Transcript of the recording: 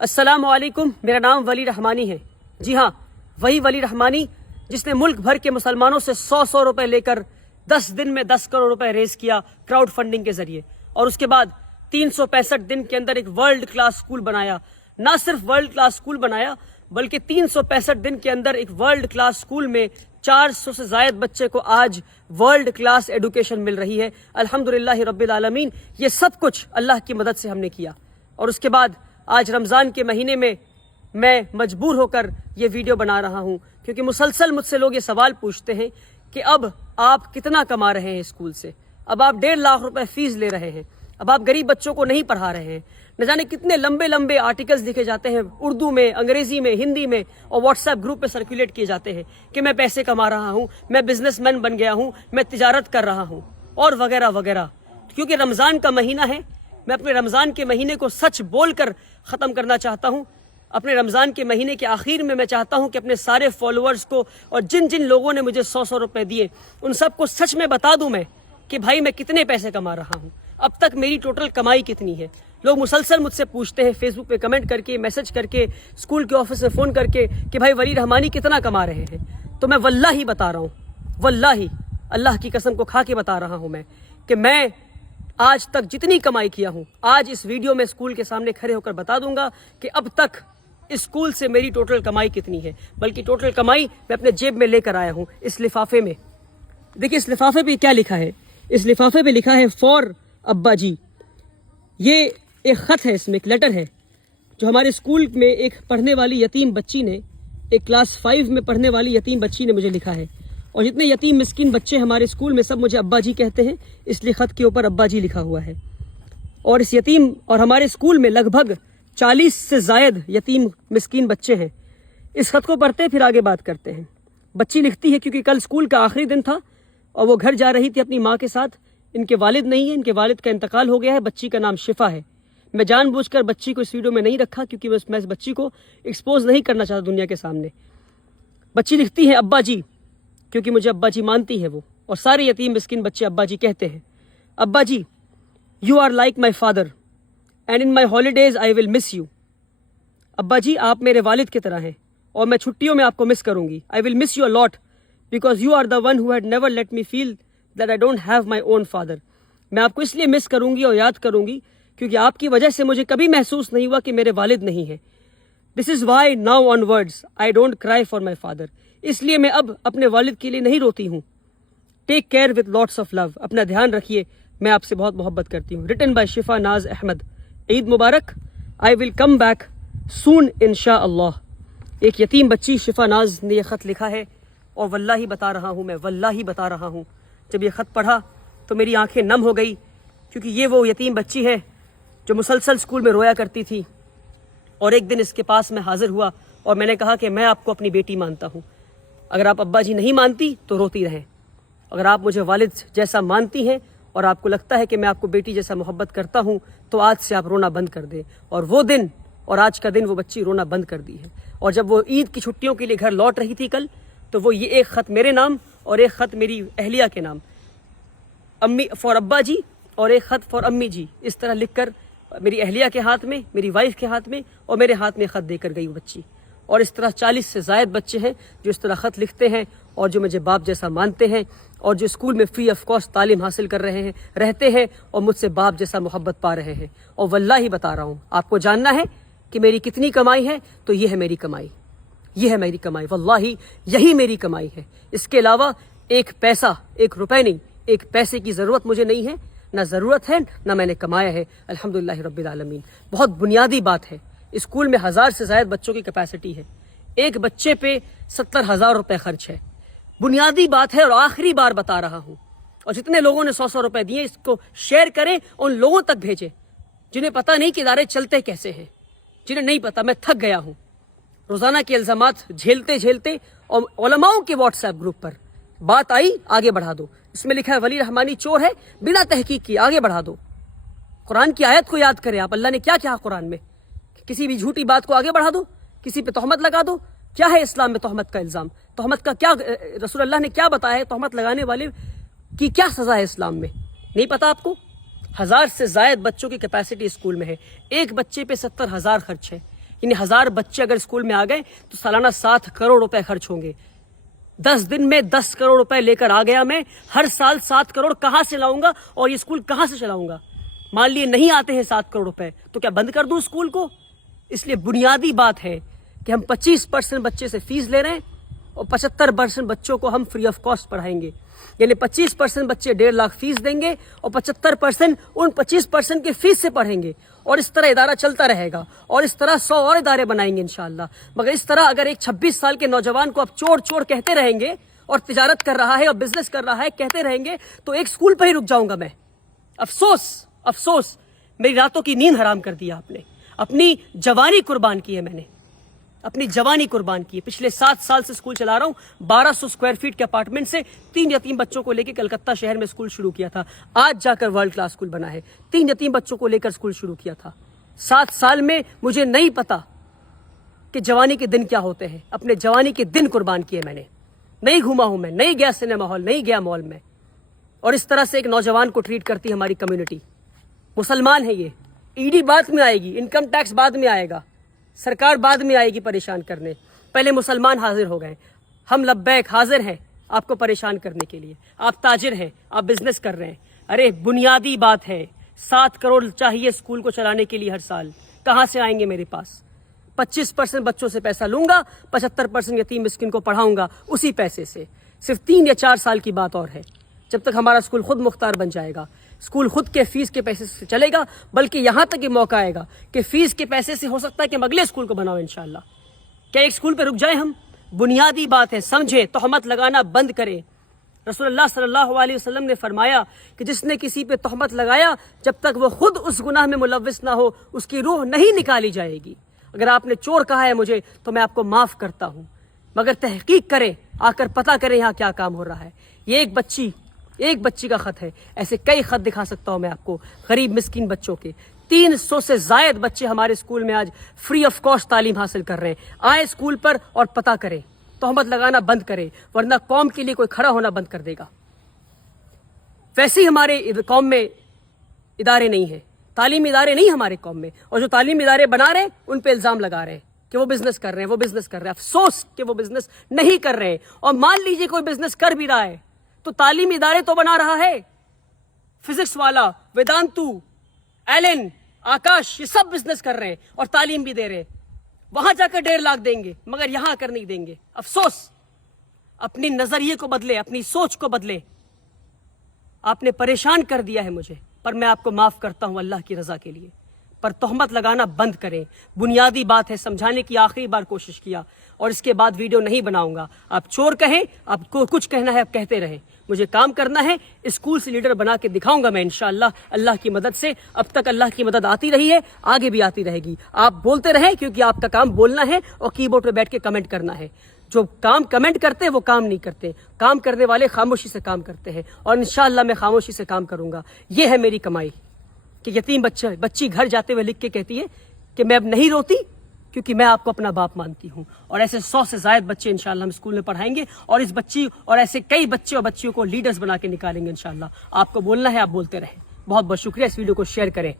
السلام علیکم، میرا نام ولی رحمانی ہے۔ جی ہاں، وہی ولی رحمانی جس نے ملک بھر کے مسلمانوں سے 100 روپے لے کر 10 دن میں 10 کروڑ روپے ریز کیا کراؤڈ فنڈنگ کے ذریعے، اور اس کے بعد 365 دن کے اندر ایک ورلڈ کلاس سکول بنایا۔ نہ صرف ورلڈ کلاس سکول بنایا بلکہ 365 دن کے اندر ایک ورلڈ کلاس سکول میں 400 سے زائد بچے کو آج ورلڈ کلاس ایڈوکیشن مل رہی ہے۔ الحمدللہ رب العالمین، یہ سب کچھ اللہ کی مدد سے ہم نے کیا۔ اور اس کے بعد آج رمضان کے مہینے میں مجبور ہو کر یہ ویڈیو بنا رہا ہوں، کیونکہ مسلسل مجھ سے لوگ یہ سوال پوچھتے ہیں کہ اب آپ کتنا کما رہے ہیں اسکول سے، اب آپ 1.5 لاکھ روپے فیس لے رہے ہیں، اب آپ غریب بچوں کو نہیں پڑھا رہے ہیں۔ نہ جانے کتنے لمبے لمبے آرٹیکلز لکھے جاتے ہیں اردو میں، انگریزی میں، ہندی میں، اور واٹس ایپ گروپ پہ سرکولیٹ کیے جاتے ہیں کہ میں پیسے کما رہا ہوں، میں بزنس مین بن گیا ہوں، میں تجارت کر رہا ہوں، اور وغیرہ وغیرہ۔ کیونکہ رمضان کا مہینہ ہے، میں اپنے رمضان کے مہینے کو سچ بول کر ختم کرنا چاہتا ہوں۔ اپنے رمضان کے مہینے کے آخر میں چاہتا ہوں کہ اپنے سارے فالوورز کو اور جن جن لوگوں نے مجھے 100 روپے دیے ان سب کو سچ میں بتا دوں میں کہ بھائی میں کتنے پیسے کما رہا ہوں، اب تک میری ٹوٹل کمائی کتنی ہے۔ لوگ مسلسل مجھ سے پوچھتے ہیں فیس بک پہ کمنٹ کر کے، میسج کر کے، اسکول کے آفس میں فون کر کے کہ بھائی ولی رحمانی کتنا کما رہے ہیں۔ تو میں واللہ بتا رہا ہوں، واللہ اللہ کی قسم کو کھا کے بتا رہا ہوں میں کہ میں آج تک جتنی کمائی کیا ہوں، آج اس ویڈیو میں اسکول کے سامنے کھڑے ہو کر بتا دوں گا کہ اب تک اسکول سے میری ٹوٹل کمائی کتنی ہے۔ بلکہ ٹوٹل کمائی میں اپنے جیب میں لے کر آیا ہوں اس لفافے میں۔ دیکھیں اس لفافے پہ کیا لکھا ہے، اس لفافے پہ لکھا ہے فار ابا جی۔ یہ ایک خط ہے، اس میں ایک لیٹر ہے جو ہمارے اسکول میں ایک پڑھنے والی یتیم بچی نے، ایک کلاس 5 میں پڑھنے والی یتیم بچی نے مجھے لکھا ہے۔ اور جتنے یتیم مسکین بچے ہمارے اسکول میں سب مجھے ابا جی کہتے ہیں، اس لیے خط کے اوپر ابا جی لکھا ہوا ہے۔ اور اس یتیم اور ہمارے اسکول میں لگ بھگ 40 سے زائد یتیم مسکین بچے ہیں۔ اس خط کو پڑھتے پھر آگے بات کرتے ہیں۔ بچی لکھتی ہے کیونکہ کل اسکول کا آخری دن تھا اور وہ گھر جا رہی تھی اپنی ماں کے ساتھ۔ ان کے والد نہیں ہیں، ان کے والد کا انتقال ہو گیا ہے۔ بچی کا نام شفا ہے۔ میں جان بوجھ کر بچی کو اس ویڈیو میں نہیں رکھا کیونکہ میں اس بچی کو ایکسپوز نہیں کرنا چاہتا دنیا کے سامنے۔ بچی لکھتی ہے ابا جی، کیونکہ مجھے ابا جی مانتی ہے وہ، اور سارے یتیم مسکین بچے ابا جی کہتے ہیں۔ ابا جی، you are like my father and in my holidays I will miss you. ابا جی آپ میرے والد کی طرح ہیں اور میں چھٹیوں میں آپ کو مس کروں گی۔ I will miss you a lot because you are the one who had never let me feel that I don't have my own father. میں آپ کو اس لیے مس کروں گی اور یاد کروں گی کیونکہ آپ کی وجہ سے مجھے کبھی محسوس نہیں ہوا کہ میرے والد نہیں ہیں۔ This is why now onwards I don't cry for my father. اس لیے میں اب اپنے والد کے لیے نہیں روتی ہوں۔ Take care with lots of love, اپنا دھیان رکھیے، میں آپ سے بہت محبت کرتی ہوں۔ ریٹن بائی شفا ناز احمد۔ عید مبارک۔ آئی ول کم بیک سون انشاء اللہ۔ ایک یتیم بچی شفا ناز نے یہ خط لکھا ہے، اور واللہ بتا رہا ہوں میں، واللہ بتا رہا ہوں، جب یہ خط پڑھا تو میری آنکھیں نم ہو گئی، کیونکہ یہ وہ یتیم بچی ہے جو مسلسل اسکول میں رویا کرتی تھی۔ اور ایک دن اس کے پاس میں حاضر ہوا اور میں نے کہا کہ میں آپ کو اپنی بیٹی مانتا ہوں، اگر آپ ابا جی نہیں مانتی تو روتی رہیں، اگر آپ مجھے والد جیسا مانتی ہیں اور آپ کو لگتا ہے کہ میں آپ کو بیٹی جیسا محبت کرتا ہوں تو آج سے آپ رونا بند کر دیں۔ اور وہ دن اور آج کا دن وہ بچی رونا بند کر دی ہے۔ اور جب وہ عید کی چھٹیوں کے لیے گھر لوٹ رہی تھی کل، تو وہ یہ ایک خط میرے نام اور ایک خط میری اہلیہ کے نام، امی فار ابا جی اور ایک خط فار امی جی، اس طرح لکھ کر میری اہلیہ کے ہاتھ میں، میری وائف کے ہاتھ میں اور میرے ہاتھ میں خط دے کر گئی وہ بچی۔ اور اس طرح 40 سے زائد بچے ہیں جو اس طرح خط لکھتے ہیں اور جو مجھے باپ جیسا مانتے ہیں اور جو اسکول میں فری آف کاسٹ تعلیم حاصل کر رہے ہیں، رہتے ہیں اور مجھ سے باپ جیسا محبت پا رہے ہیں۔ اور واللہ بتا رہا ہوں، آپ کو جاننا ہے کہ میری کتنی کمائی ہے تو یہ ہے میری کمائی، یہ ہے میری کمائی، واللہ یہی میری کمائی ہے۔ اس کے علاوہ ایک پیسہ، ایک روپے نہیں، ایک پیسے کی ضرورت مجھے نہیں ہے، نہ ضرورت ہے نہ میں نے کمایا ہے، الحمدللہ رب العالمین۔ بہت بنیادی بات ہے، اسکول میں 1000 سے زائد بچوں کی کیپیسٹی ہے، ایک بچے پہ 70,000 روپے خرچ ہے، بنیادی بات ہے۔ اور آخری بار بتا رہا ہوں، اور جتنے لوگوں نے 100 روپے دیے اس کو شیئر کریں، ان لوگوں تک بھیجیں جنہیں پتہ نہیں کہ ادارے چلتے کیسے ہیں، جنہیں نہیں پتہ۔ میں تھک گیا ہوں روزانہ کے الزامات جھیلتے جھیلتے، اور علماؤں کے واٹس ایپ گروپ پر بات آئی آگے بڑھا دو، اس میں لکھا ہے ولی رحمانی چور ہے، بنا تحقیق کی آگے بڑھا دو۔ قرآن کی آیت کو یاد کریں آپ، اللہ نے کیا کہا قرآن میں، کسی بھی جھوٹی بات کو آگے بڑھا دو، کسی پہ تہمت لگا دو۔ کیا ہے اسلام میں تہمت کا الزام؟ تہمت کا کیا رسول اللہ نے کیا بتایا ہے؟ تہمت لگانے والے کی کیا سزا ہے اسلام میں؟ نہیں پتا آپ کو؟ 1000 سے زائد بچوں کی کیپیسٹی اسکول میں ہے، ایک بچے پہ 70,000 خرچ ہے، یعنی 1000 بچے اگر اسکول میں آ گئے تو سالانہ 7 کروڑ روپے خرچ ہوں گے. 10 دن میں 10 کروڑ روپے لے کر آ گیا میں. ہر سال 7 کروڑ کہاں سے لاؤں گا اور یہ اسکول کہاں سے چلاؤں گا؟ مان لیے نہیں آتے ہیں 7 کروڑ روپے تو کیا بند کر دوں اسکول کو؟ اس لیے بنیادی بات ہے کہ ہم 25% بچے سے فیس لے رہے ہیں اور 75% بچوں کو ہم فری آف کاسٹ پڑھائیں گے. یعنی 25% بچے 1.5 لاکھ فیس دیں گے اور 75% ان 25% کے فیس سے پڑھیں گے. اور اس طرح ادارہ چلتا رہے گا اور اس طرح 100 اور ادارے بنائیں گے انشاءاللہ. مگر اس طرح اگر ایک 26 سال کے نوجوان کو اب چور چور کہتے رہیں گے اور تجارت کر رہا ہے اور بزنس کر رہا ہے کہتے رہیں گے تو ایک اسکول پہ ہی رک جاؤں گا میں. افسوس میری راتوں کی نیند حرام کر دیا آپ نے. اپنی جوانی قربان کی ہے میں نے, اپنی جوانی قربان کی ہے. پچھلے 7 سال سے اسکول چلا رہا ہوں. 1200 اسکوائر فیٹ کے اپارٹمنٹ سے 3 یتیم بچوں کو لے کے کلکتہ شہر میں اسکول شروع کیا تھا. آج جا کر ورلڈ کلاس اسکول بنا ہے. 3 یتیم بچوں کو لے کر اسکول شروع کیا تھا. 7 سال میں مجھے نہیں پتا کہ جوانی کے دن کیا ہوتے ہیں. اپنے جوانی کے دن قربان کیے میں نے. نہیں گھوما ہوں میں, نہیں گیا سنیما ہال, نہیں گیا مال میں. اور اس طرح سے ایک نوجوان کو ٹریٹ کرتی ہے ہماری کمیونٹی. مسلمان ہے یہ. ای ڈی بعد میں آئے گی, انکم ٹیکس بعد میں آئے گا, سرکار بعد میں آئے گی پریشان کرنے. پہلے مسلمان حاضر ہو گئے. ہم لبیک حاضر ہیں آپ کو پریشان کرنے کے لیے. آپ تاجر ہیں, آپ بزنس کر رہے ہیں. ارے بنیادی بات ہے 7 کروڑ چاہیے اسکول کو چلانے کے لیے ہر سال. کہاں سے آئیں گے میرے پاس؟ 25% بچوں سے پیسہ لوں گا, 75% یتیم مسکین کو پڑھاؤں گا اسی پیسے سے. صرف 3 یا 4 سال کی بات اور ہے جب تک ہمارا اسکول خود مختار بن جائے گا. اسکول خود کے فیس کے پیسے سے چلے گا, بلکہ یہاں تک یہ موقع آئے گا کہ فیس کے پیسے سے ہو سکتا ہے کہ ہم اگلے اسکول کو بناؤ انشاءاللہ. کیا ایک اسکول پہ رک جائیں ہم؟ بنیادی بات ہے, سمجھے, تہمت لگانا بند کریں. رسول اللہ صلی اللہ علیہ وسلم نے فرمایا کہ جس نے کسی پہ تہمت لگایا جب تک وہ خود اس گناہ میں ملوث نہ ہو اس کی روح نہیں نکالی جائے گی. اگر آپ نے چور کہا ہے مجھے تو میں آپ کو معاف کرتا ہوں, مگر تحقیق کریں, آ کر پتہ کریں یہاں کیا کام ہو رہا ہے. یہ ایک بچی کا خط ہے. ایسے کئی خط دکھا سکتا ہوں میں آپ کو غریب مسکین بچوں کے. 300 سے زائد بچے ہمارے اسکول میں آج فری آف کاسٹ تعلیم حاصل کر رہے ہیں. آئے اسکول پر اور پتہ کریں, تہمت لگانا بند کریں, ورنہ قوم کے لیے کوئی کھڑا ہونا بند کر دے گا. ویسے ہی ہمارے قوم میں ادارے نہیں ہیں, تعلیمی ادارے نہیں ہمارے قوم میں, اور جو تعلیمی ادارے بنا رہے ہیں ان پہ الزام لگا رہے ہیں کہ وہ بزنس کر رہے ہیں. افسوس کہ وہ بزنس نہیں کر رہے ہیں. اور مان لیجئے کوئی بزنس کر بھی رہا ہے تو تعلیمی ادارے تو بنا رہا ہے. فزکس والا, ویدانتو, ایلن, آکاش, یہ سب بزنس کر رہے ہیں اور تعلیم بھی دے رہے ہیں. وہاں جا کر 1.5 لاکھ دیں گے مگر یہاں آ کر نہیں دیں گے. افسوس. اپنی نظریے کو بدلے, اپنی سوچ کو بدلے. آپ نے پریشان کر دیا ہے مجھے, پر میں آپ کو معاف کرتا ہوں اللہ کی رضا کے لیے. پر تہمت لگانا بند کریں. بنیادی بات ہے, سمجھانے کی آخری بار کوشش کیا اور اس کے بعد ویڈیو نہیں بناؤں گا. آپ چور کہیں, آپ کو کچھ کہنا ہے آپ کہتے رہیں, مجھے کام کرنا ہے. اسکول سے لیڈر بنا کے دکھاؤں گا میں انشاءاللہ اللہ کی مدد سے. اب تک اللہ کی مدد آتی رہی ہے, آگے بھی آتی رہے گی. آپ بولتے رہیں کیونکہ آپ کا کام بولنا ہے اور کی بورڈ پہ بیٹھ کے کمنٹ کرنا ہے. جو کام کمنٹ کرتے ہیں وہ کام نہیں کرتے. کام کرنے والے خاموشی سے کام کرتے ہیں, اور انشاءاللہ میں خاموشی سے کام کروں گا. یہ ہے میری کمائی کہ یتیم بچی گھر جاتے ہوئے لکھ کے کہتی ہے کہ میں اب نہیں روتی کیونکہ میں آپ کو اپنا باپ مانتی ہوں. اور ایسے 100 سے زائد بچے انشاءاللہ ہم اسکول میں پڑھائیں گے, اور اس بچی اور ایسے کئی بچے اور بچیوں کو لیڈرز بنا کے نکالیں گے انشاءاللہ. آپ کو بولنا ہے, آپ بولتے رہیں. بہت بہت شکریہ. اس ویڈیو کو شیئر کریں.